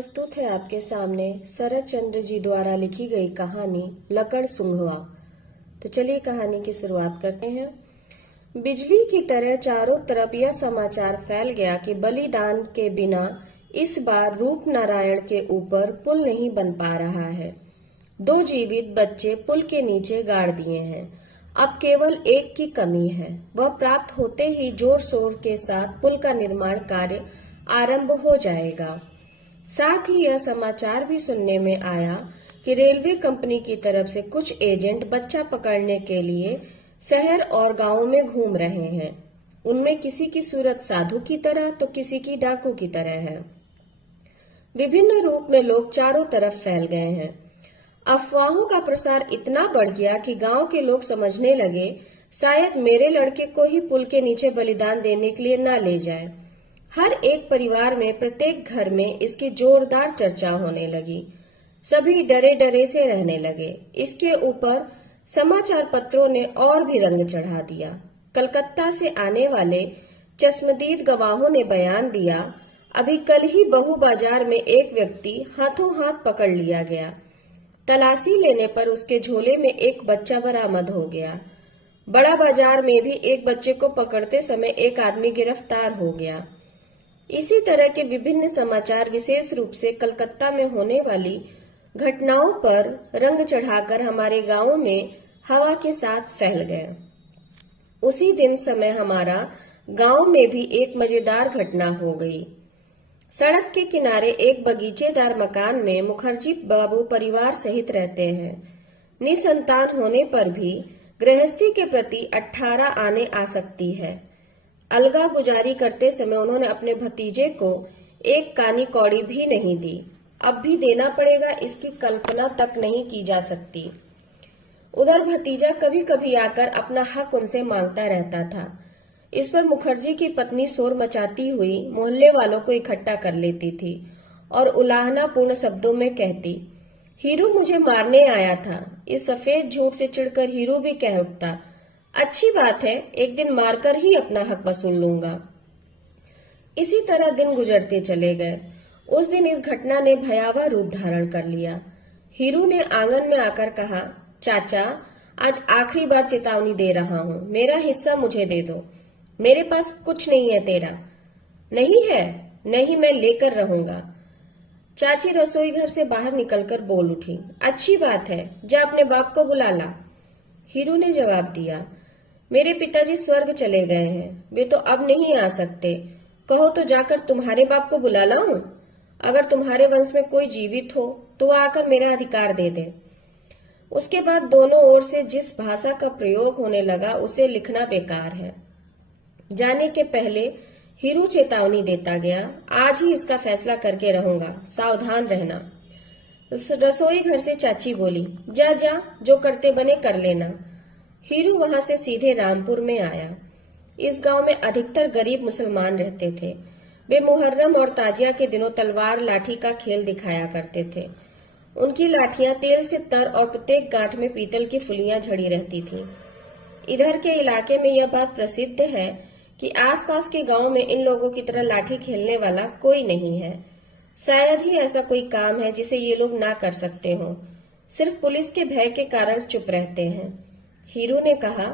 प्रस्तुत है आपके सामने शरद चंद्र जी द्वारा लिखी गई कहानी लकड़ सुंघवा। तो चलिए कहानी की शुरुआत करते हैं। बिजली की तरह चारों तरफ यह समाचार फैल गया कि बलिदान के बिना इस बार रूप नारायण के ऊपर पुल नहीं बन पा रहा है। 2 जीवित बच्चे पुल के नीचे गाड़ दिए हैं। अब केवल एक की कमी है। वह प्राप्त होते ही जोर शोर के साथ पुल का निर्माण कार्य आरंभ हो जाएगा। साथ ही यह समाचार भी सुनने में आया कि रेलवे कंपनी की तरफ से कुछ एजेंट बच्चा पकड़ने के लिए शहर और गांवों में घूम रहे हैं। उनमें किसी की सूरत साधु की तरह तो किसी की डाकू की तरह है। विभिन्न रूप में लोग चारों तरफ फैल गए हैं। अफवाहों का प्रसार इतना बढ़ गया कि गांव के लोग समझने लगे शायद मेरे लड़के को ही पुल के नीचे बलिदान देने के लिए न ले जाए। हर एक परिवार में, प्रत्येक घर में इसकी जोरदार चर्चा होने लगी। सभी डरे डरे से रहने लगे। इसके ऊपर समाचार पत्रों ने और भी रंग चढ़ा दिया। कलकत्ता से आने वाले चश्मदीद गवाहों ने बयान दिया, अभी कल ही बहु बाजार में एक व्यक्ति हाथों हाथ पकड़ लिया गया। तलाशी लेने पर उसके झोले में एक बच्चा बरामद हो गया। बड़ा बाजार में भी एक बच्चे को पकड़ते समय एक आदमी गिरफ्तार हो गया। इसी तरह के विभिन्न समाचार विशेष रूप से कलकत्ता में होने वाली घटनाओं पर रंग चढ़ाकर हमारे गांवों में हवा के साथ फैल गए। उसी दिन समय हमारा गांव में भी एक मजेदार घटना हो गई। सड़क के किनारे एक बगीचेदार मकान में मुखर्जी बाबू परिवार सहित रहते हैं। निसंतान होने पर भी गृहस्थी के प्रति 18 आने आ सकती है। अलगा गुजारी करते समय उन्होंने अपने भतीजे को एक कानी कौड़ी भी नहीं दी। अब भी देना पड़ेगा, इसकी कल्पना तक नहीं की जा सकती। उधर भतीजा कभी कभी आकर अपना हक उनसे मांगता रहता था। इस पर मुखर्जी की पत्नी शोर मचाती हुई मोहल्ले वालों को इकट्ठा कर लेती थी और उलाहनापूर्ण शब्दों में कहती, हीरू मुझे मारने आया था। इस सफेद झूठ से चिढ़कर हीरू भी कह उठता, अच्छी बात है, एक दिन मारकर ही अपना हक वसूल लूंगा। इसी तरह दिन गुजरते चले गए। उस दिन इस घटना ने भयावह रूप धारण कर लिया। हीरू ने आंगन में आकर कहा, चाचा, आज आखिरी बार चेतावनी दे रहा हूँ, मेरा हिस्सा मुझे दे दो। मेरे पास कुछ नहीं है तेरा। नहीं है? नहीं, मैं लेकर रहूंगा। चाची रसोई घर से बाहर निकलकर बोल उठी, अच्छी बात है, जा अपने बाप को बुला ला। हीरू ने जवाब दिया, मेरे पिताजी स्वर्ग चले गए हैं, वे तो अब नहीं आ सकते। कहो तो जाकर तुम्हारे बाप को बुला लाऊं? अगर तुम्हारे वंश में कोई जीवित हो तो वह आकर मेरा अधिकार दे दे। उसके बाद दोनों ओर से जिस भाषा का प्रयोग होने लगा उसे लिखना बेकार है। जाने के पहले हीरू चेतावनी देता गया, आज ही इसका फैसला करके रहूंगा, सावधान रहना। रसोई घर से चाची बोली, जा जा, जो करते बने कर लेना। हीरू वहां से सीधे रामपुर में आया। इस गांव में अधिकतर गरीब मुसलमान रहते थे। वे मुहर्रम और ताजिया के दिनों तलवार लाठी का खेल दिखाया करते थे। उनकी लाठियां तेल से तर और प्रत्येक गांठ में पीतल की फुलियां झड़ी रहती थीं। इधर के इलाके में यह बात प्रसिद्ध है कि आसपास के गांव में इन लोगों की तरह लाठी खेलने वाला कोई नहीं है। शायद ही ऐसा कोई काम है जिसे ये लोग ना कर सकते हों। सिर्फ पुलिस के भय के कारण चुप रहते हैं। हीरू ने कहा,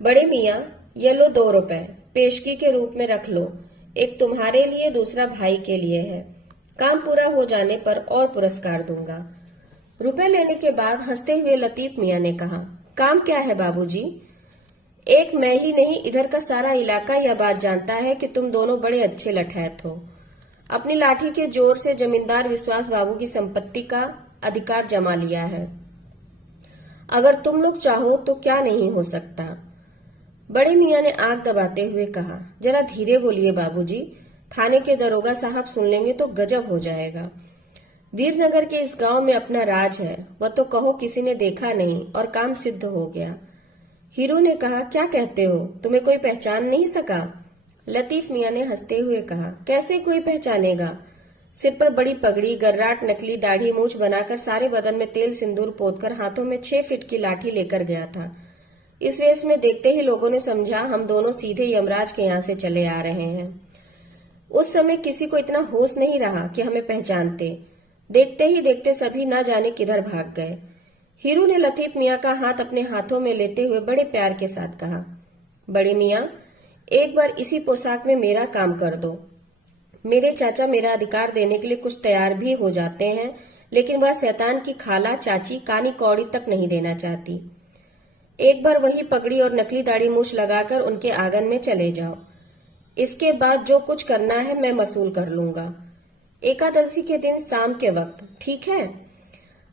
बड़े मियाँ, ये लो 2 रुपए, पेशगी के रूप में रख लो। एक तुम्हारे लिए, दूसरा भाई के लिए है। काम पूरा हो जाने पर और पुरस्कार दूंगा। रुपए लेने के बाद हंसते हुए लतीफ मियाँ ने कहा, काम क्या है बाबूजी? एक मैं ही नहीं, इधर का सारा इलाका यह बात जानता है कि तुम दोनों बड़े अच्छे लठैत हो। अपनी लाठी के जोर से जमींदार विश्वास बाबू की संपत्ति का अधिकार जमा लिया है। अगर तुम लोग चाहो तो क्या नहीं हो सकता। बड़े मियाँ ने आंख दबाते हुए कहा, जरा धीरे बोलिए बाबूजी, थाने के दरोगा साहब सुन लेंगे तो गजब हो जाएगा। वीरनगर के इस गांव में अपना राज है, वह तो कहो किसी ने देखा नहीं और काम सिद्ध हो गया। हीरू ने कहा, क्या कहते हो, तुम्हें कोई पहचान नहीं सका? लतीफ मियाँ ने हंसते हुए कहा, कैसे कोई पहचानेगा? सिर पर बड़ी पगड़ी, गर्राट, नकली दाढ़ी, मूछ बनाकर सारे बदन में तेल सिंदूर पोतकर हाथों में 6 फीट की लाठी लेकर गया था। इस वेश में देखते ही लोगों ने समझा हम दोनों सीधे यमराज के यहाँ से चले आ रहे हैं। उस समय किसी को इतना होश नहीं रहा कि हमें पहचानते। देखते ही देखते सभी ना जाने किधर भाग गए। हीरू ने लतीफ मियाँ का हाथ अपने हाथों में लेते हुए बड़े प्यार के साथ कहा, बड़े मियाँ, एक बार इसी पोशाक में मेरा काम कर दो। मेरे चाचा मेरा अधिकार देने के लिए कुछ तैयार भी हो जाते हैं, लेकिन वह शैतान की खाला चाची कानी कौड़ी तक नहीं देना चाहती। एक बार वही पगड़ी और नकली दाढ़ी मूछ लगाकर उनके आंगन में चले जाओ। इसके बाद जो कुछ करना है मैं मसूल कर लूंगा। एकादशी के दिन शाम के वक्त, ठीक है?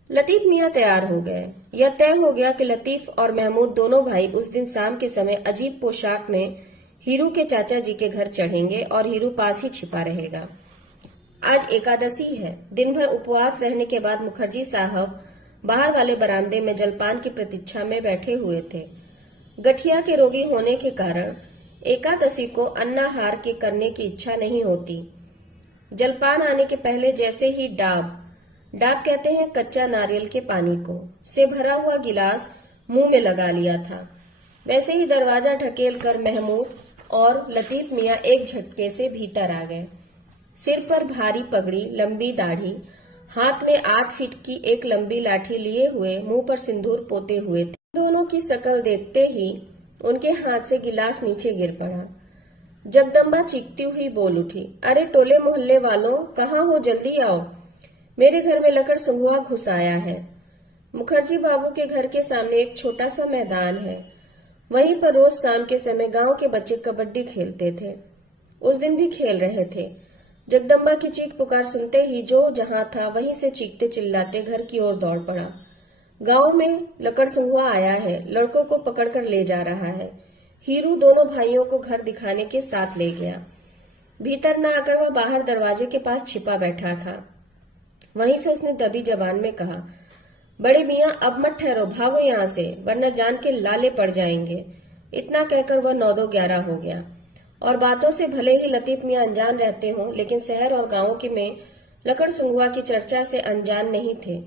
लतीफ मियाँ तैयार हो गए। यह तय हो गया कि लतीफ और महमूद दोनों भाई उस दिन शाम के समय अजीब पोशाक में हीरू के चाचा जी के घर चढ़ेंगे और हीरू पास ही छिपा रहेगा। आज एकादशी है। दिन भर उपवास रहने के बाद मुखर्जी साहब बाहर वाले बरामदे में जलपान की प्रतीक्षा में बैठे हुए थे। गठिया के रोगी होने के कारण एकादशी को अन्नाहार के करने की इच्छा नहीं होती। जलपान आने के पहले जैसे ही डाब कहते हैं कच्चा नारियल के पानी को, से भरा हुआ गिलास मुंह में लगा लिया था, वैसे ही दरवाजा ढकेल कर महमूद और लतीफ मियाँ एक झटके से भीतर आ गए। सिर पर भारी पगड़ी, लंबी दाढ़ी, हाथ में 8 फीट की एक लंबी लाठी लिए हुए, मुंह पर सिंदूर पोते हुए थे। दोनों की शक्ल देखते ही उनके हाथ से गिलास नीचे गिर पड़ा। जगदम्बा चीखती हुई बोल उठी, अरे टोले मोहल्ले वालों, कहाँ हो? जल्दी आओ, मेरे घर में लकड़ सुंघुआ घुस आया है। मुखर्जी बाबू के घर के सामने एक छोटा सा मैदान है। वहीं पर रोज शाम के समय गांव के बच्चे कबड्डी खेलते थे। उस दिन भी खेल रहे थे। जगदम्बा की चीख पुकार सुनते ही जो जहां था वहीं से चीखते चिल्लाते घर की ओर दौड़ पड़ा। गांव में लकड़ सुंघुआ आया है, लड़कों को पकड़कर ले जा रहा है। हीरू दोनों भाइयों को घर दिखाने के साथ ले गया। भीतर न आकर वह बाहर दरवाजे के पास छिपा बैठा था। वहीं से उसने दबी जबान में कहा, बड़े मियाँ अब मत ठहरो, भागो यहाँ से, वरना जान के लाले पड़ जाएंगे। इतना कहकर वह 9-11 हो गया। और बातों से भले ही लतीफ मियाँ अनजान रहते हों, लेकिन शहर और गांवों के में लकड़ सुंघुआ की चर्चा से अनजान नहीं थे।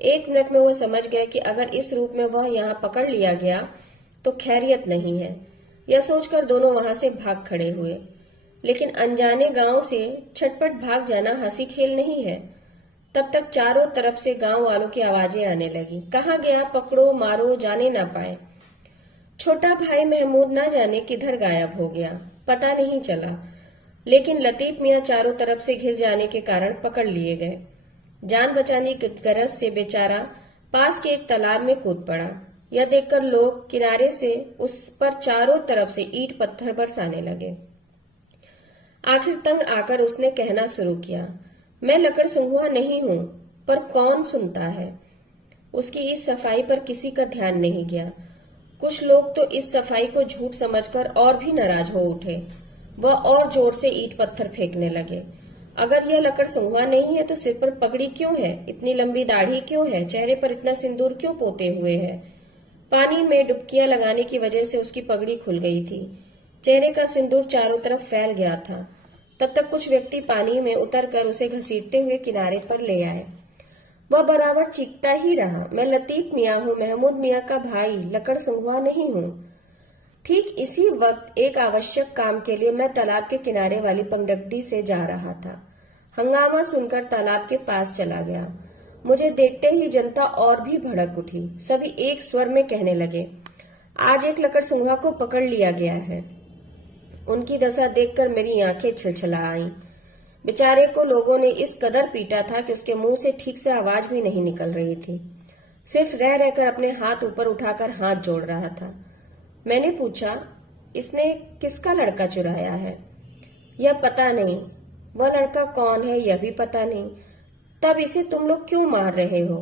1 मिनट में वह समझ गए कि अगर इस रूप में वह यहाँ पकड़ लिया गया तो खैरियत नहीं है। यह सोचकर दोनों वहां से भाग खड़े हुए। लेकिन अनजाने गांव से छटपट भाग जाना हंसी खेल नहीं है। तब तक चारों तरफ से गांव वालों की आवाजें आने लगी, कहाँ गया? पकड़ो, मारो, जाने ना पाए। छोटा भाई महमूद ना जाने किधर गायब हो गया, पता नहीं चला। लेकिन लतीफ मियाँ चारों तरफ से घिर जाने के कारण पकड़ लिए गए। जान बचाने की गरज से बेचारा पास के एक तालाब में कूद पड़ा। यह देखकर लोग किनारे से उस पर चारों तरफ से ईंट पत्थर बरसाने लगे। आखिर तंग आकर उसने कहना शुरू किया, मैं लकड़ सुंघुआ नहीं हूं, पर कौन सुनता है? उसकी इस सफाई पर किसी का ध्यान नहीं गया। कुछ लोग तो इस सफाई को झूठ समझकर और भी नाराज हो उठे। वह और जोर से ईंट पत्थर फेंकने लगे। अगर यह लकड़ सुंघुआ नहीं है तो सिर पर पगड़ी क्यों है? इतनी लंबी दाढ़ी क्यों है? चेहरे पर इतना सिंदूर क्यों पोते हुए है? पानी में डुबकियां लगाने की वजह से उसकी पगड़ी खुल गई थी। चेहरे का सिंदूर चारों तरफ फैल गया था। तब तक कुछ व्यक्ति पानी में उतरकर उसे घसीटते हुए किनारे पर ले आए। वह बराबर चीखता ही रहा, मैं लतीफ मियाँ हूँ, महमूद मियाँ का भाई, लकड़ सुंघुआ नहीं हूँ। ठीक इसी वक्त एक आवश्यक काम के लिए मैं तालाब के किनारे वाली पगडंडी से जा रहा था। हंगामा सुनकर तालाब के पास चला गया। मुझे देखते ही जनता और भी भड़क उठी। सभी एक स्वर में कहने लगे, आज एक लकड़ सुंघुआ को पकड़ लिया गया है। उनकी दशा देखकर मेरी आंखें छलछला आईं। बेचारे को लोगों ने इस कदर पीटा था कि उसके मुंह से ठीक से आवाज भी नहीं निकल रही थी। सिर्फ रह रहकर अपने हाथ ऊपर उठाकर हाथ जोड़ रहा था। मैंने पूछा, इसने किसका लड़का चुराया है? यह पता नहीं। वह लड़का कौन है यह भी पता नहीं। तब इसे तुम लोग क्यों मार रहे हो?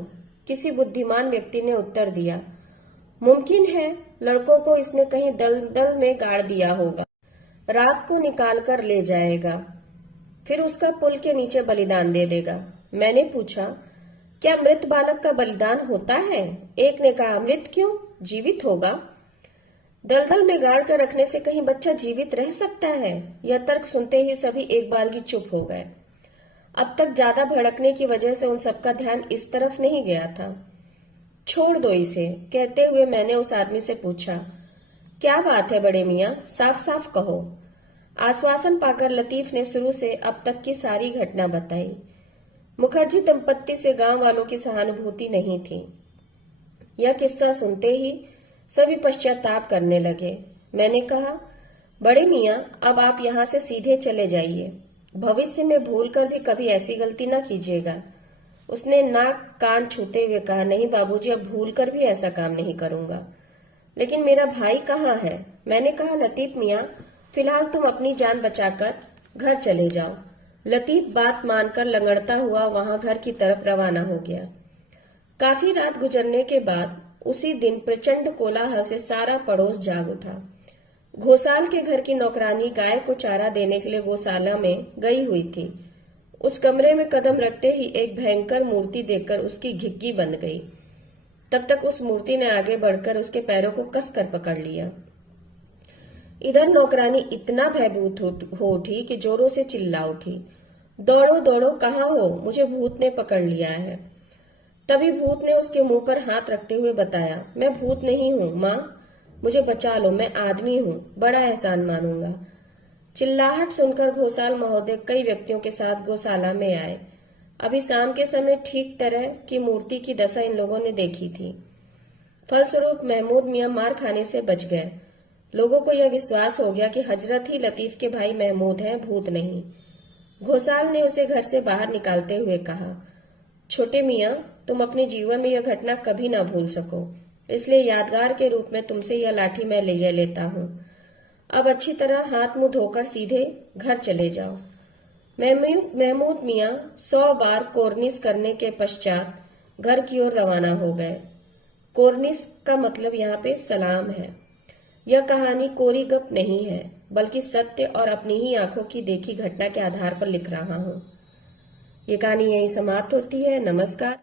किसी बुद्धिमान व्यक्ति ने उत्तर दिया, मुमकिन है लड़कों को इसने कहीं दलदल में गाड़ दिया होगा, रात को निकाल कर ले जाएगा, फिर उसका पुल के नीचे बलिदान दे देगा। मैंने पूछा, क्या मृत बालक का बलिदान होता है? एक ने कहा, मृत क्यों, जीवित होगा। दलदल में गाड़ कर रखने से कहीं बच्चा जीवित रह सकता है? यह तर्क सुनते ही सभी एक बार ही चुप हो गए। अब तक ज्यादा भड़कने की वजह से उन सबका ध्यान इस तरफ नहीं गया था। छोड़ दो इसे, कहते हुए मैंने उस आदमी से पूछा, क्या बात है बड़े मियाँ, साफ साफ कहो। आश्वासन पाकर लतीफ ने शुरू से अब तक की सारी घटना बताई। मुखर्जी दंपत्ति से गांव वालों की सहानुभूति नहीं थी। यह किस्सा सुनते ही सभी पश्चाताप करने लगे। मैंने कहा, बड़े मियाँ, अब आप यहाँ से सीधे चले जाइए। भविष्य में भूलकर भी कभी ऐसी गलती न कीजिएगा। उसने नाक कान छूते हुए कहा, नहीं बाबूजी, अब भूलकर भी ऐसा काम नहीं करूंगा। लेकिन मेरा भाई कहाँ है? मैंने कहा, लतीफ मियाँ, फिलहाल तुम अपनी जान बचाकर घर चले जाओ। लतीफ बात मानकर लंगड़ता हुआ वहां घर की तरफ रवाना हो गया। काफी रात गुजरने के बाद उसी दिन प्रचंड कोलाहल से सारा पड़ोस जाग उठा। घोसाल के घर की नौकरानी गाय को चारा देने के लिए गौशाला में गई हुई थी। उस कमरे में कदम रखते ही एक भयंकर मूर्ति देखकर उसकी घिग्गी बंद गई। तब तक उस मूर्ति ने आगे बढ़कर उसके पैरों को कसकर पकड़ लिया। इधर नौकरानी इतना भयभीत हो उठी कि जोरों से चिल्ला उठी, दौड़ो दौड़ो, कहाँ हो? मुझे भूत ने पकड़ लिया है। तभी भूत ने उसके मुंह पर हाथ रखते हुए बताया, मैं भूत नहीं हूँ माँ, मुझे बचा लो, मैं आदमी हूँ, बड़ा एहसान मानूंगा। चिल्लाहट सुनकर घोसाल महोदय कई व्यक्तियों के साथ गौशाला में आए। अभी शाम के समय ठीक तरह की मूर्ति की दशा इन लोगों ने देखी थी। फलस्वरूप महमूद मियाँ मार खाने से बच गए। लोगों को यह विश्वास हो गया कि हजरत ही लतीफ के भाई महमूद हैं, भूत नहीं। घोसाल ने उसे घर से बाहर निकालते हुए कहा, छोटे मियाँ, तुम अपने जीवन में यह घटना कभी ना भूल सको, इसलिए यादगार के रूप में तुमसे यह लाठी मैं ले लेता हूँ। अब अच्छी तरह हाथ मुंह धोकर सीधे घर चले जाओ। महमूद मियाँ 100 बार कोर्निश करने के पश्चात घर की ओर रवाना हो गए। कोर्निश का मतलब यहाँ पे सलाम है। यह कहानी कोरी गप नहीं है, बल्कि सत्य और अपनी ही आंखों की देखी घटना के आधार पर लिख रहा हूँ। ये कहानी यहीं समाप्त होती है। नमस्कार।